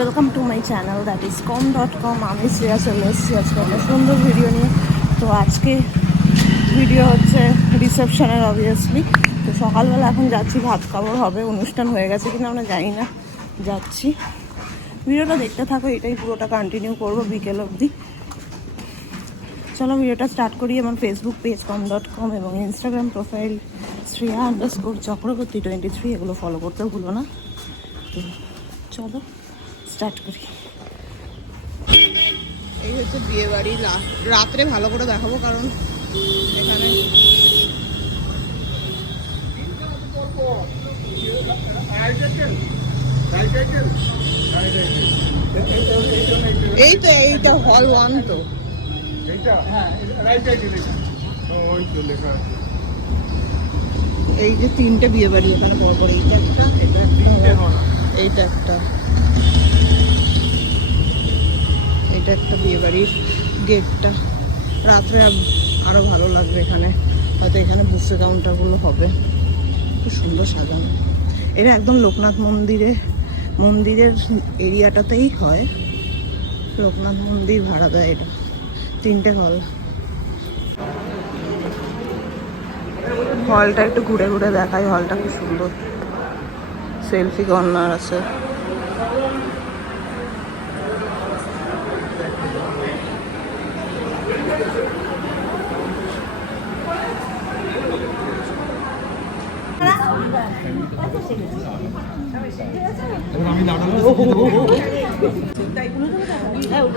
Welcome to my channel that is com.com। আমি শ্রেয়া চলে এসেছি আজকে একটা সুন্দর ভিডিও নিয়ে। তো আজকে ভিডিও হচ্ছে রিসেপশনের অবভিয়াসলি। তো সকালবেলা এখন যাচ্ছি, ভাত খাবার হবে, অনুষ্ঠান হয়ে গেছে কিনা আমরা জানি না, যাচ্ছি। ভিডিওটা দেখতে থাকো, এটাই পুরোটা কন্টিনিউ করবো বিকেল অবধি। চলো ভিডিওটা স্টার্ট করি। আমার ফেসবুক পেজ com.com এবং ইনস্টাগ্রাম প্রোফাইল শ্রেয়া_চক্রবর্তী 23 এগুলো ফলো করতে ভুলো না। তো চলো স্টার্ট করি। এই হচ্ছে বিয়ে বাড়ি, রাত্রে ভালো করে দেখাবো কারণ এখানে এই তো এইটা হল 1। তো এই যে 3টে বিয়ে বাড়ি ওখানে বড় বড়, এইটা একটা, এটা একটা, এইটা একটা, এটা একটা বিয়ে বাড়ির গেটটা। রাত্রে আরো ভালো লাগবে এখানে, হয়তো এখানে বুফে কাউন্টারগুলো হবে, খুব সুন্দর সাজানো। এটা একদম লোকনাথ মন্দিরের এরিয়াটাতেই হয়। লোকনাথ মন্দির ভাড়া দেয় এটা। 3টে হল। হলটা একটু ঘুরে ঘুরে দেখাই, হলটা খুব সুন্দর, সেলফি কর্নার আছে।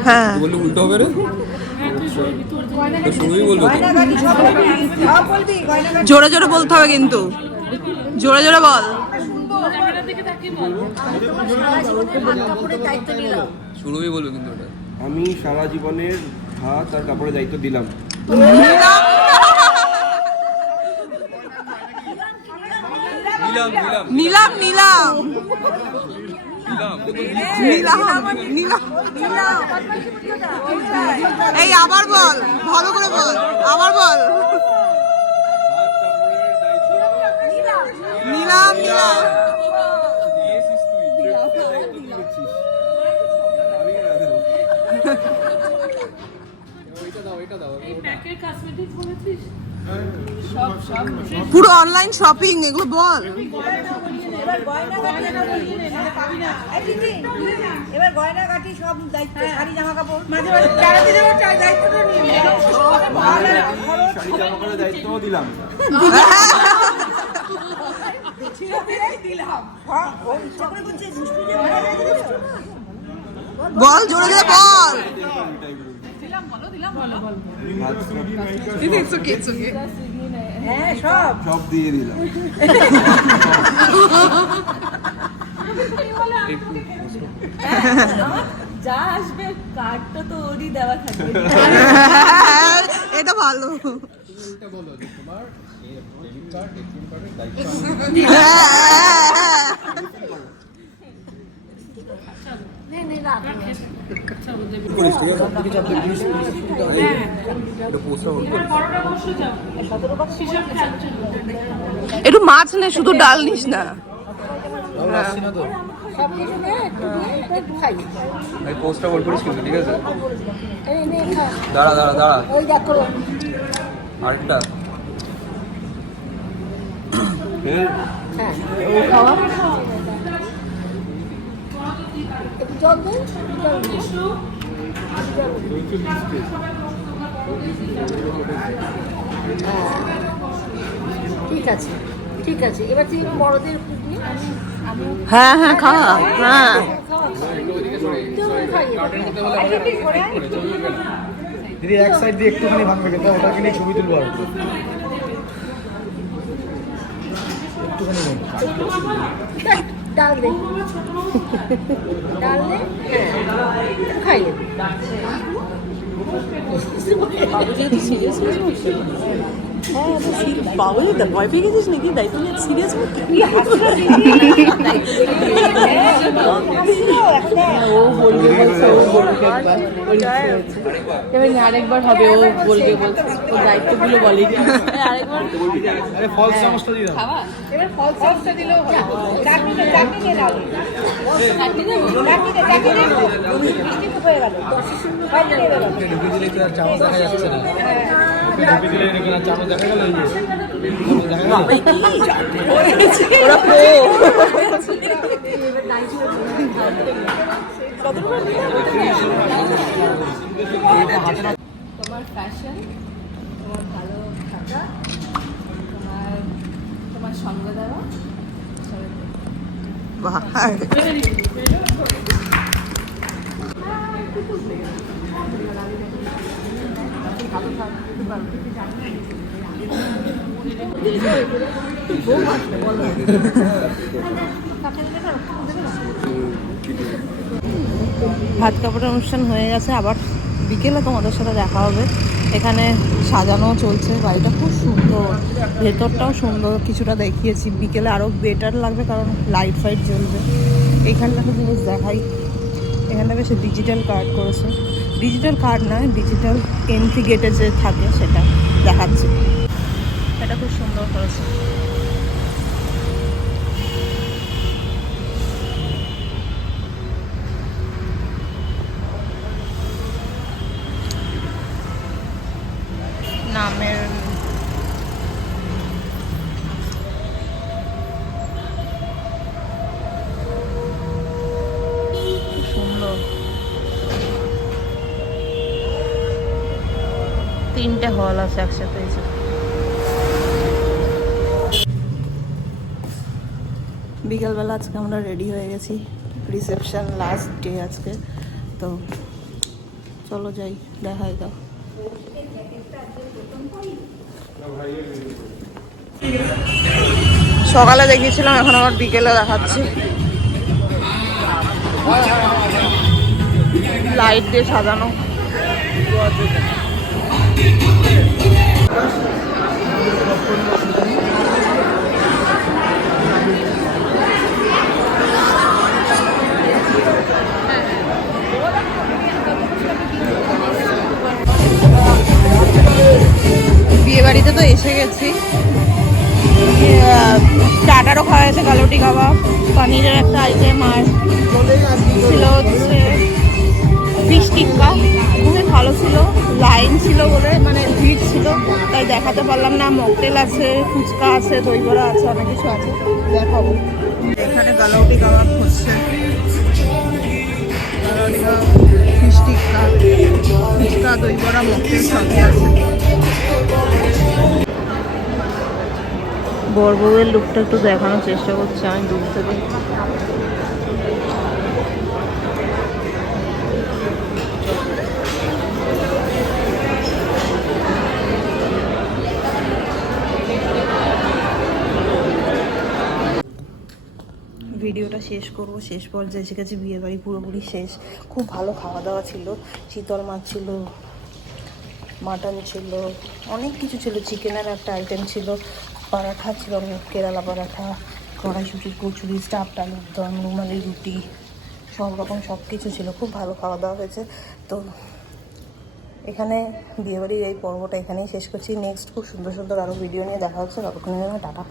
হ্যাঁ উল্টো হবে রে, জোরে জোরে বলতে হবে কিন্তু, জোরে জোরে বল। শুরুই বলবো কিন্তু ওটা। আমি সারা জীবনের ভাত আর কাপড়ের দায়িত্ব দিলাম। নিলাম নিলাম এই আবার বল, ভালো করে বল, আবার বল। নিলাম নিলাম। পুরো অনলাইন শপিং এগুলো বল। এবার গয়নাগাটি সব দায়িত্ব, শাড়ি জামা কাপড় দায়িত্বও দিলাম। বল জোরে জোরে বল। হ্যাঁ সব দিয়ে দিলাম। যা আসবে কার্ডটা তো ওরই দেওয়া থাকবে। এটা ভালো। একটু মাছ নে, শুধু ডাল নিস না। পোস্টটা বল করিস কিন্তু, ঠিক আছে? দাঁড়া দাঁড়া দাঁড়া, আরেকটা ঠিক আছে ঠিক আছে, এবার তুই বড়দের হ্যাঁ হ্যাঁ খা, হ্যাঁ দিদি এক সাইড দিয়ে একটুখানি ভাঙবে, কিন্তু ওটাকে নিয়ে ছবি তুলবো আর একটুখানি ডাল দে, ডাল দে, খাইয়ে হ্যাঁ তো সিট পাবলি তো ভয় পেয়ে গেছিস নাকি দায়িত্ব নিয়ে সিরিয়াস ও বলবে বলছে ও বলবে এবার আরেকবার হবে ও বলবে বলছে ও দায়িত্বগুলো বলে কি আরেকবার আরে ফলস চামচটা দিয়ে দাও এবার ফলস চামচটা দিলেও হবে চাটনি নিয়ে নাও চাটনি দেবো মিষ্টি হয়ে গেল বাইরে দিয়ে দেবো ঢুকে দিলে কি আর চামচ দেখা যাচ্ছে না ঢুকে দিলে এরকম আর চামচ দেখা গেল এই যে চামচ দেখা গেল ওরা প্রো তোমার ফ্যাশন, তোমার ভালো থাকা, তোমার সঙ্গ দেওয়া, ভাত কাপড়ের অনুষ্ঠান হয়ে গেছে, আবার বিকেলে তোমাদের সাথে দেখা হবে। এখানে সাজানো চলছে, বাড়িটা খুব সুন্দর, ভেতরটাও সুন্দর, কিছুটা দেখিয়েছি। বিকেলে আরও বেটার লাগবে কারণ লাইট ফাইট জ্বলবে। এইখানটাতে জিনিস দেখাই, এখানটা বেশ ডিজিটাল কার্ড করেছে, ডিজিটাল কার্ড নয়, ডিজিটাল এন্ট্রি গেটে যে থাকে সেটা দেখাচ্ছে। এটা খুব সুন্দর করেছে। নামের সুন্দর, 3টে হল আছে একসাথে। বিকেলবেলা আজকে আমরা রেডি হয়ে গেছি, রিসেপশন লাস্ট ডে আজকে, তো চলো যাই, দেখা হয়। সকালে দেখিয়েছিলাম, এখন আবার বিকেলে দেখাচ্ছি। লাইট দিয়ে সাজানো, বিয়ে বাড়িতে তো এসে গেছি। স্টার্টারও খাওয়া হয়েছে, কালোটি কাবাব, পনিরের একটা আইটেম, আর ছিল হচ্ছে ফিশ টিক্কা, খুবই ভালো ছিল। লাইন ছিল বলে, মানে ভিড় ছিল তাই দেখাতে পারলাম না। মকটেল আছে, ফুচকা আছে, দই বড়া আছে, অনেক কিছু আছে, দেখাবো। এখানে কালোটি কাবাব হচ্ছে, কালোটি কাবাব, ফিশ টিক্কা, ফুচকা, দই বড়া, মকটেল সবই আছে। বর বউয়ের লুকটা একটু দেখানোর চেষ্টা করছি আমি দূর থেকে। ভিডিওটা শেষ করব, শেষ পর্যায়ে এসে গেছি, বিয়ে বাড়ি পুরোপুরি শেষ। খুব ভালো খাওয়া দাওয়া ছিল, চিতল মাছ ছিল, মাটন ছিল, অনেক কিছু ছিল, চিকেনের একটা আইটেম ছিল, পরাঠা ছিল, কেরালা পরাঠা, কড়াইশুঁটি, কচুরি, স্টাফড আলুর দম, রুমালি রুটি, সব রকম সব কিছু ছিল। খুব ভালো খাওয়া দাওয়া হয়েছে। তো এখানে বিয়েবাড়ির এই পর্বটা এখানেই শেষ করছি। নেক্সট খুব সুন্দর সুন্দর আরও ভিডিও নিয়ে দেখা হচ্ছে। ততক্ষণের জন্য টাটা।